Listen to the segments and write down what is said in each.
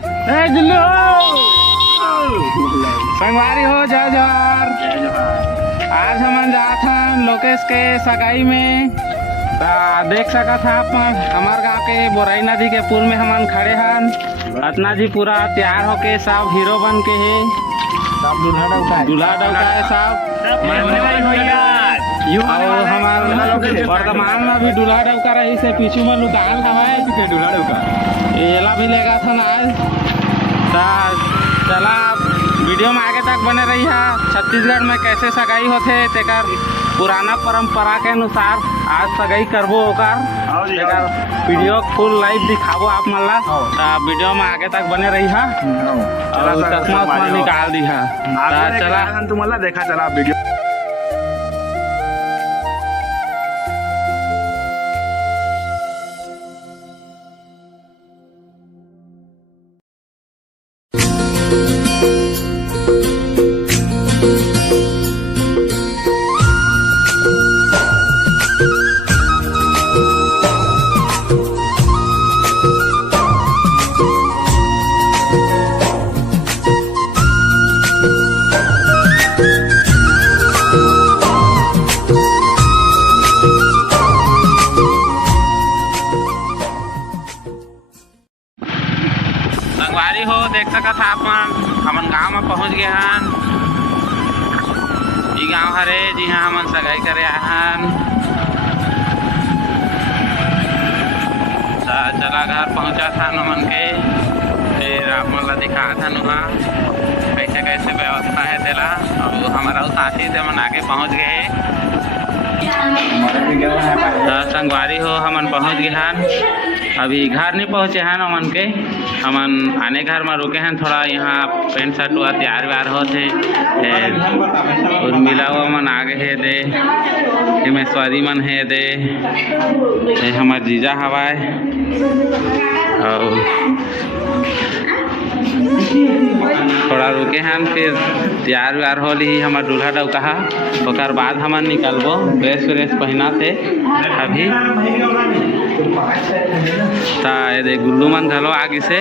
जुल्लू संगवारी हो जय जोहार। आज हम जात हन लोकेश के सगाई में। देख सकत था हमार गांव के बोराई नदी के पुल में हमन खड़े हन। अतना जी पूरा तैयार होके सब हीरो बन के है, सब दूल्हा डौका है सब। और हमार वर्तमान में भी दूल्हा डौका रही से पीछू में लुकाल हवाए दूल्हा डौका एला भी लेगा था आज। चला वीडियो में आगे तक बने रही है। छत्तीसगढ़ में कैसे सगाई होते तेकर पुराना परंपरा के अनुसार आज सगाई करबो ओकर वीडियो फुल लाइव दिखाबो आप मन ला। वीडियो में आगे तक बने रही है और चश्मा निकाल दी है। चला तुम्हाला देखा चला वीडियो। संगवारी हो देख सकत था हमन गांव में पहुंच गए हन। ई गांव हरे जिहाँ हमन सगाई करे आए हन। चला घर पहुंचा था हमन के, फिर आप मन ला दिखा था वहाँ कैसे कैसे व्यवस्था है तेला। और हमारा साथी से मन आगे पहुंच गए। संगवारी हो हमन पहुंच गए हन। अभी घर नहीं पहुँचे हैं हमन के, हमन आने घर में रुके हैं थोड़ा। यहाँ पेंट शर्ट हुआ तैयार व्यार होते और मिला हुआ मन आगे है दे हिमेश्वरी मन है दे हमार जीजा हवाए। और थोड़ा रुके हैं, फिर तैयार व्यार हो ली हमार दूल्हा डौका। ओकर बाद हमन निकलबो ड्रेस व्रेस पहना थे अभी। ये गुल्लू मन घलो आगे से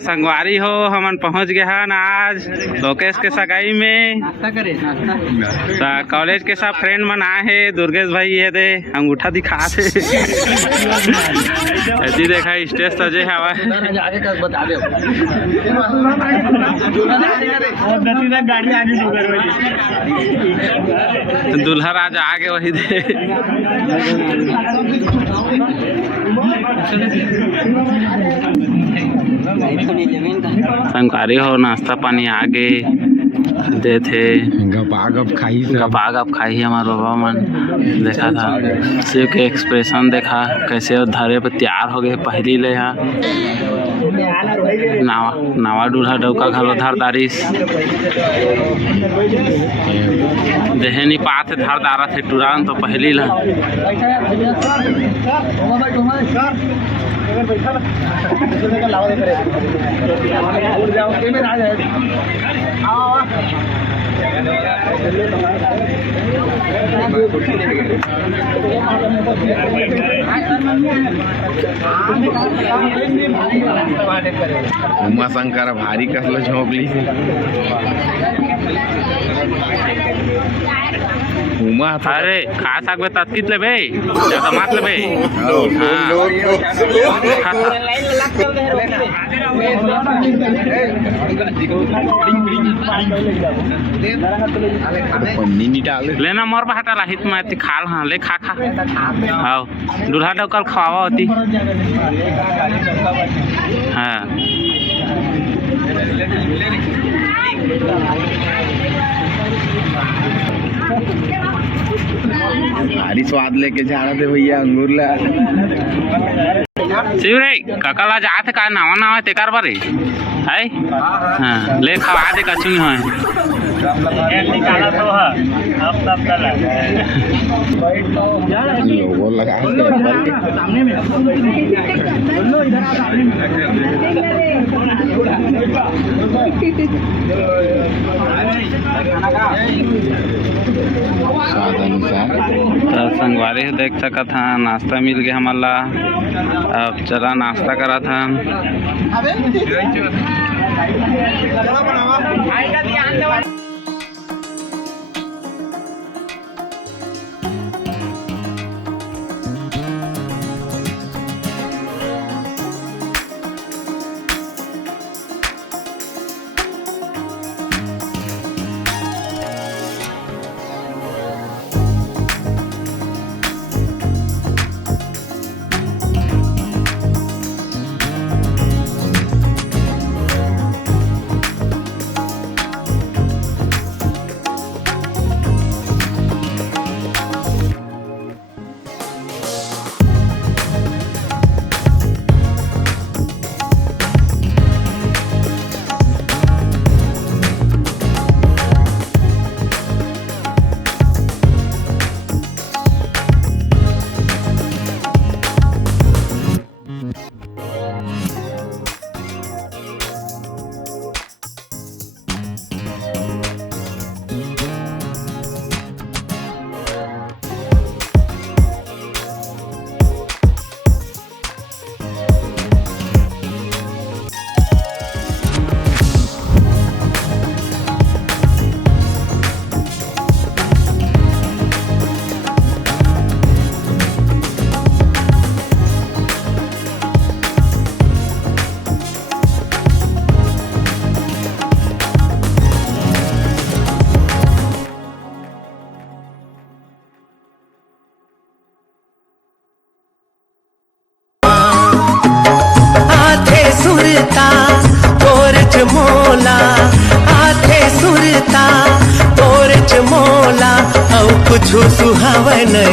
संगवारी हो हमन पहुंच गए हैं आज लोकेश के सगाई में। कॉलेज के सब फ्रेंड मन आए हैं। दुर्गेश भाई ये दे अंगूठा दिखा थे जी देखा स्टेज सजे हवा। दूल्हा राजा आगे वही दे। संकारी हो नाश्ता पानी आगे दे थे। गपागप खाई हमारे बाबा मन देखा था। शिव के एक्सप्रेशन देखा कैसे धारे पर तैयार हो गए पहली ले। नावा दूल्हा डौका घलो धर दारिस देहे नहीं पाते धर दारा थे तुरंत तो पहली ला। उमा शंकर भारी कसलो झोंकली उमा। अरे खा सकबे तत्कित लेबे ज्यादा मत लेबे। लेना मोर हटा लाहित में खाल। हाँ ले खा हाँ दूल्हा डौका खवावा होती। हाँ भारी स्वाद लेके जा रहे थे भैया अंगूर ला। शिव रे काकाला जात का नावा नावा ते कार बारे है हाँ ले खवा दे कछु नहीं है लोगो लगा स्वाद अनुसार तो संगवारी देख सका था नाश्ता मिल गया हमारा अब चला नाश्ता करा था सुरता तोरच मोला आथे सुरता तोरच मोला औ कुछ सुहावन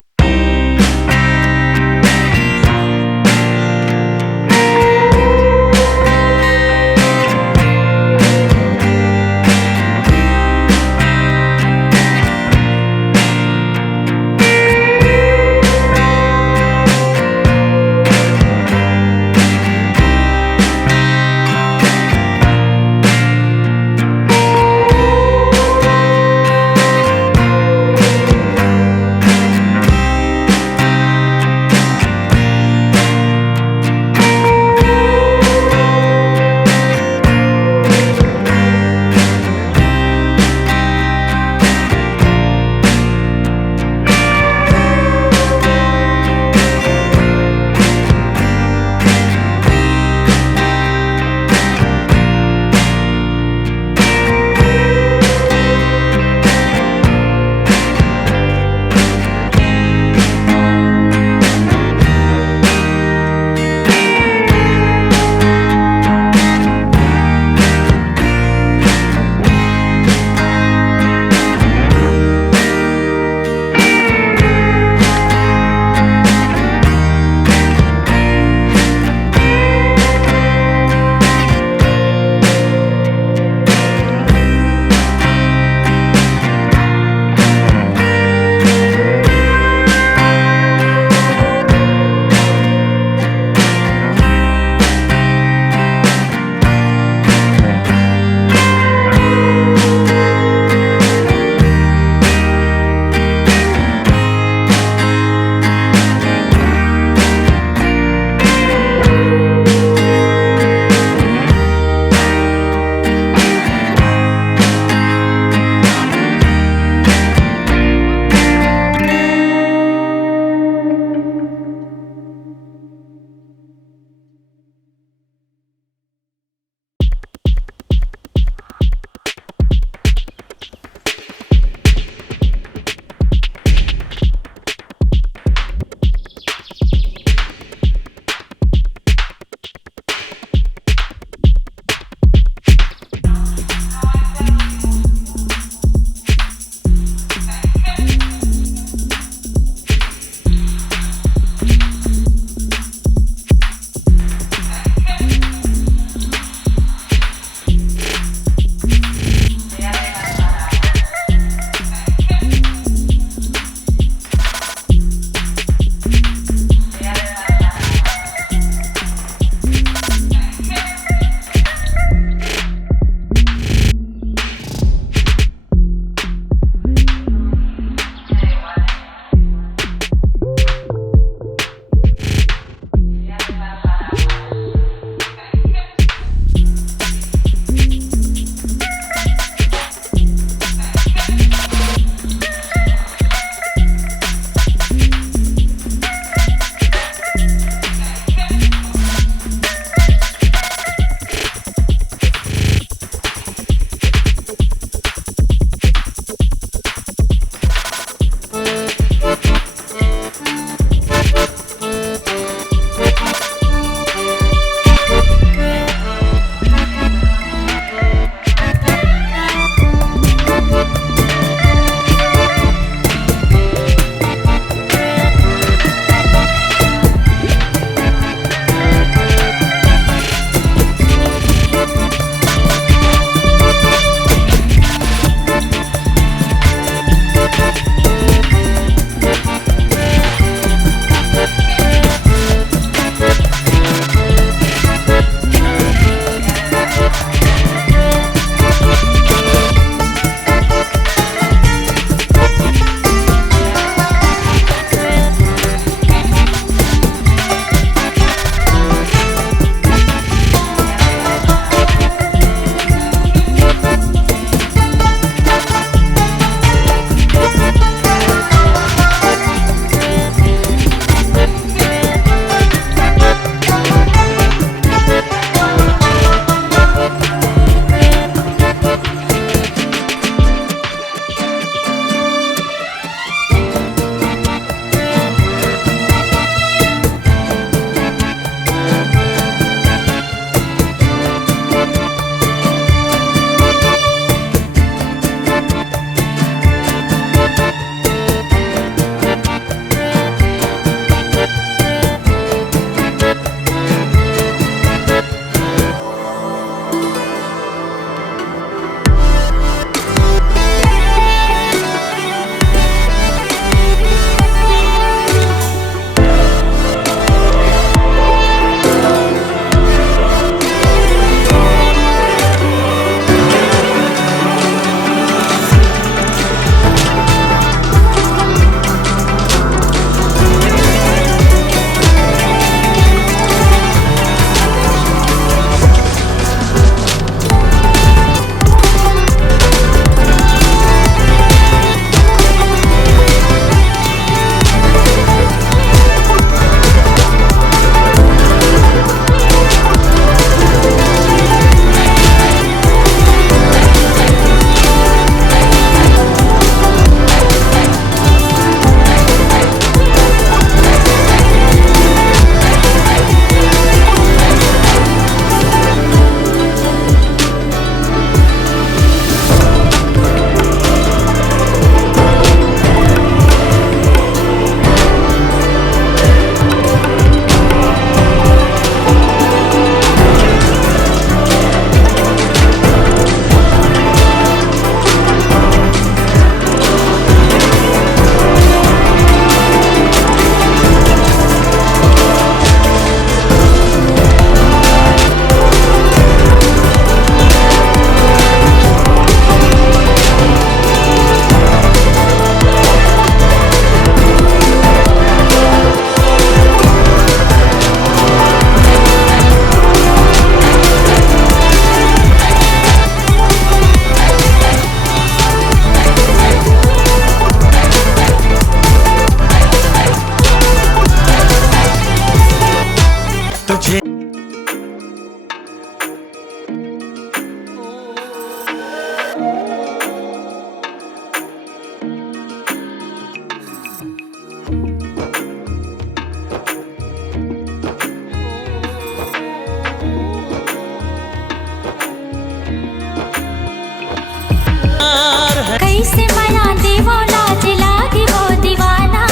कैसे मना देवो लाज लागी हो दीवाना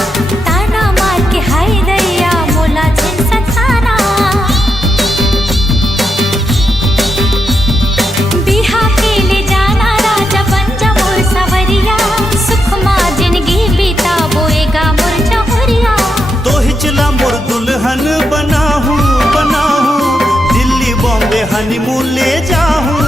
ताना मार के हाय दैया मोला छिन सताना बिहा के ले जाना राजा बन जा मोर सवरिया सुख माँ जिंदगी बीता बोएगा मोर चहुरिया तो हिचला मोर दुल्हन बनाहूँ दिल्ली बॉम्बे हनीमून ले जाऊँ।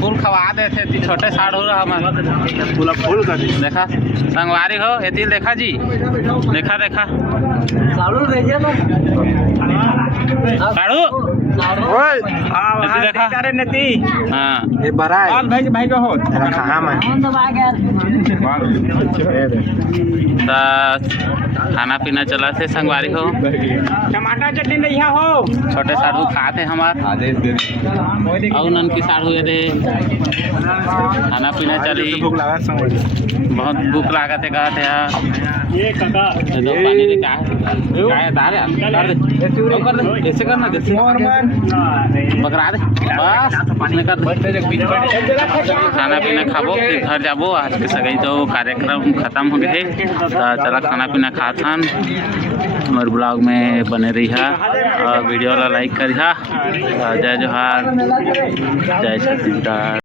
फूल खवा देते छोटे साढ़ू हमारे पूरा फूल कर दी। देखा संगवारी हो एतिल देखा जी देखा देखा साढ़ू ओए एतिल देखा नेती हाँ ये बड़ा है भाई भाई को हो रखा मैं तो खाना पीना चला थे संगवारी हो टमाटर चटनी नहीं हो छोटे साढ़ू खाते हमार आदेश दे और नन की साढ़ू ये दे खाना पीना चली भूख लगा समझ बहुत भूख लागत है कहते हैं ये काका दो पानी दे क्या है दार यार कर दे ऐसे करना जैसे पकड़ा दे बस पानी कर खाना पीना खाबो फिर घर जाबो आज के सगई तो कार्यक्रम खत्म हो गए तो चला खाना पीना खाथन हमारे ब्लॉग में बने रही है और वीडियो ला लाइक करिहा जय जोहार जय छत्तीसगढ़।